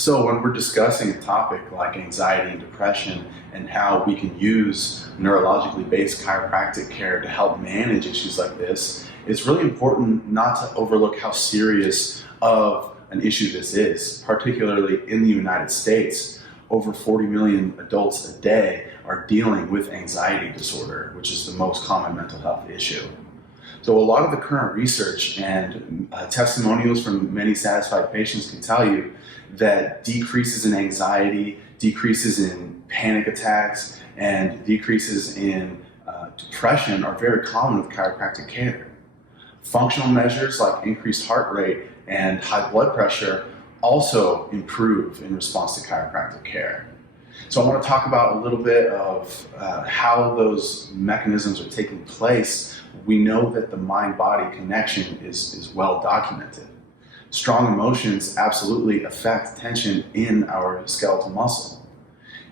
So when we're discussing a topic like anxiety and depression and how we can use neurologically based chiropractic care to help manage issues like this, it's really important not to overlook how serious of an issue this is, particularly in the United States. Over 40 million adults a day are dealing with anxiety disorder, which is the most common mental health issue. So a lot of the current research and testimonials from many satisfied patients can tell you that decreases in anxiety, decreases in panic attacks, and decreases in depression are very common with chiropractic care. Functional measures like increased heart rate and high blood pressure also improve in response to chiropractic care. So I want to talk about a little bit of how those mechanisms are taking place. We know that the mind-body connection is well documented. Strong emotions absolutely affect tension in our skeletal muscle.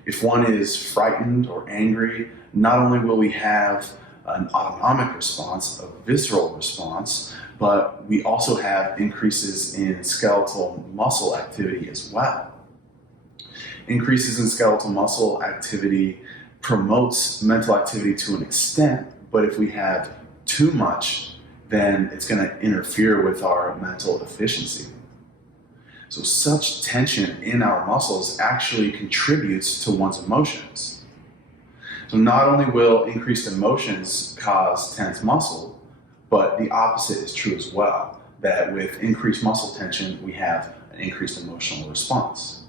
If one is frightened or angry, not only will we have an autonomic response, a visceral response, but we also have increases in skeletal muscle activity as well. Increases in skeletal muscle activity promotes mental activity to an extent, but if we have too much, then it's going to interfere with our mental efficiency. So such tension in our muscles actually contributes to one's emotions. So not only will increased emotions cause tense muscle, but the opposite is true as well, that with increased muscle tension, we have an increased emotional response.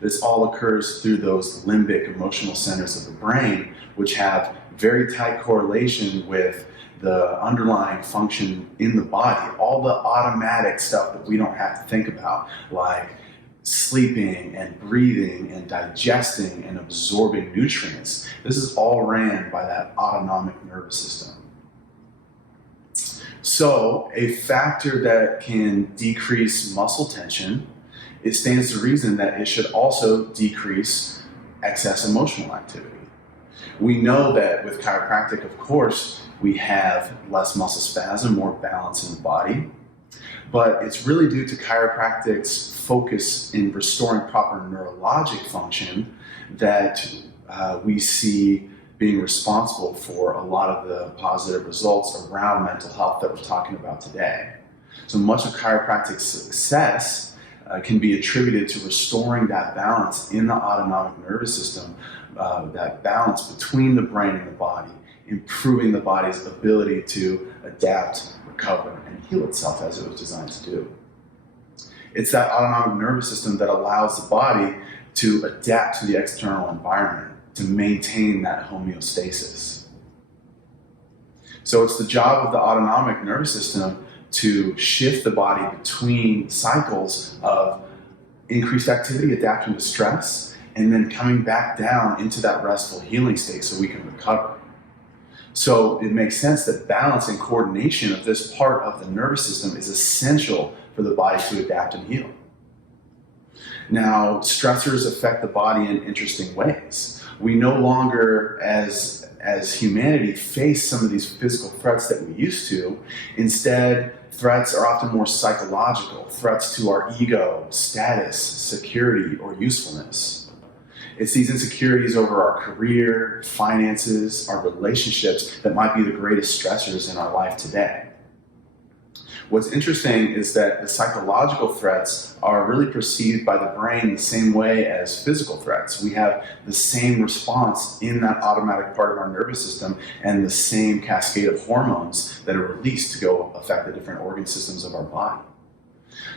This all occurs through those limbic emotional centers of the brain, which have very tight correlation with the underlying function in the body, all the automatic stuff that we don't have to think about, like sleeping and breathing and digesting and absorbing nutrients. This is all ran by that autonomic nervous system. So a factor that can decrease muscle tension, it stands to reason that it should also decrease excess emotional activity. We know that with chiropractic, of course, we have less muscle spasm, more balance in the body, but it's really due to chiropractic's focus in restoring proper neurologic function that we see being responsible for a lot of the positive results around mental health that we're talking about today. So much of chiropractic's success can be attributed to restoring that balance in the autonomic nervous system, that balance between the brain and the body, improving the body's ability to adapt, recover, and heal itself as it was designed to do. It's that autonomic nervous system that allows the body to adapt to the external environment, to maintain that homeostasis. So it's the job of the autonomic nervous system to shift the body between cycles of increased activity, adapting to stress, and then coming back down into that restful healing state so we can recover. So it makes sense that balance and coordination of this part of the nervous system is essential for the body to adapt and heal. Now, stressors affect the body in interesting ways. We no longer, as humanity, face some of these physical threats that we used to. Instead, threats are often more psychological, threats to our ego, status, security, or usefulness. It's these insecurities over our career, finances, our relationships that might be the greatest stressors in our life today. What's interesting is that the psychological threats are really perceived by the brain the same way as physical threats. We have the same response in that automatic part of our nervous system and the same cascade of hormones that are released to go affect the different organ systems of our body.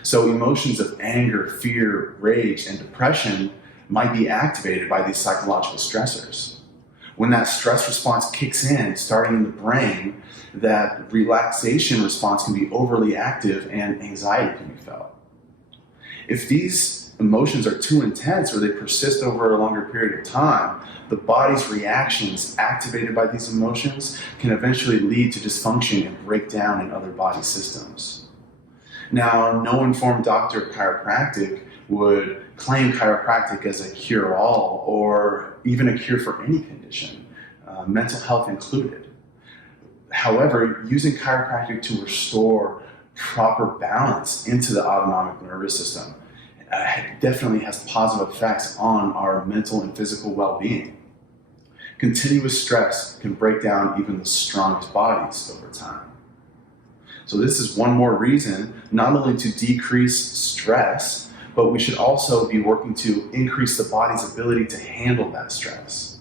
So emotions of anger, fear, rage, and depression might be activated by these psychological stressors. When that stress response kicks in, starting in the brain, that relaxation response can be overly active and anxiety can be felt. If these emotions are too intense or they persist over a longer period of time, the body's reactions activated by these emotions can eventually lead to dysfunction and breakdown in other body systems. Now, no informed doctor of chiropractic would claim chiropractic as a cure-all or even a cure for any condition, mental health included. However, using chiropractic to restore proper balance into the autonomic nervous system definitely has positive effects on our mental and physical well-being. Continuous stress can break down even the strongest bodies over time. So this is one more reason not only to decrease stress, but we should also be working to increase the body's ability to handle that stress.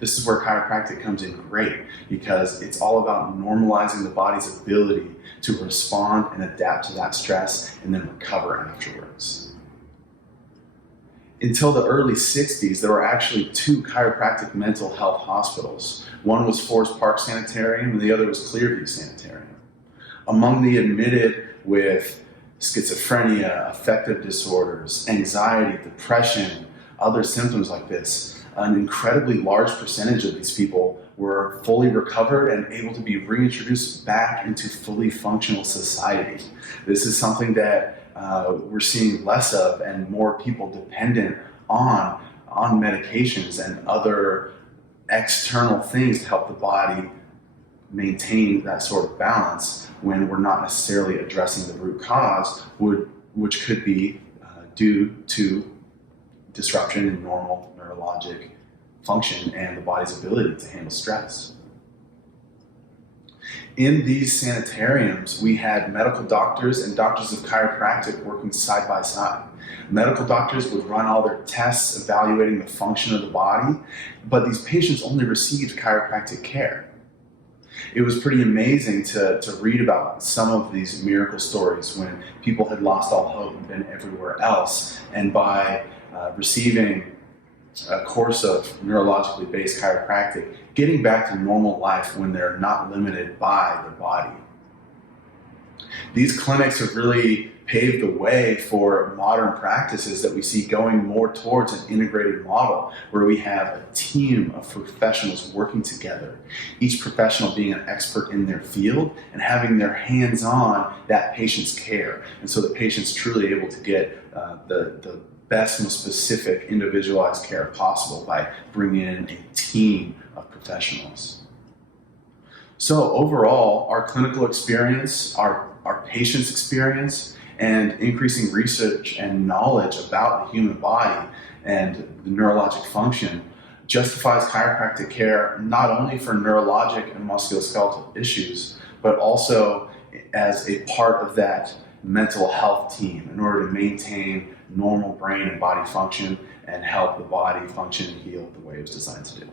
This is where chiropractic comes in great, because it's all about normalizing the body's ability to respond and adapt to that stress and then recover afterwards. Until the early 60s, there were actually 2 chiropractic mental health hospitals. One was Forest Park Sanitarium and the other was Clearview Sanitarium. Among the admitted with schizophrenia, affective disorders, anxiety, depression, other symptoms like this, an incredibly large percentage of these people were fully recovered and able to be reintroduced back into fully functional society. This is something that we're seeing less of, and more people dependent on medications and other external things to help the body maintain that sort of balance when we're not necessarily addressing the root cause, which could be due to disruption in normal neurologic function and the body's ability to handle stress. In these sanitariums, we had medical doctors and doctors of chiropractic working side by side. Medical doctors would run all their tests evaluating the function of the body, but these patients only received chiropractic care. It was pretty amazing to read about some of these miracle stories when people had lost all hope and been everywhere else, and by receiving a course of neurologically based chiropractic, getting back to normal life when they're not limited by their body. These clinics have really paved the way for modern practices that we see going more towards an integrated model where we have a team of professionals working together, each professional being an expert in their field and having their hands on that patient's care. And so the patient's truly able to get the best, most specific, individualized care possible by bringing in a team of professionals. So overall, our clinical experience, our patient's experience, and increasing research and knowledge about the human body and the neurologic function justifies chiropractic care not only for neurologic and musculoskeletal issues, but also as a part of that mental health team in order to maintain normal brain and body function and help the body function and heal the way it was designed to do.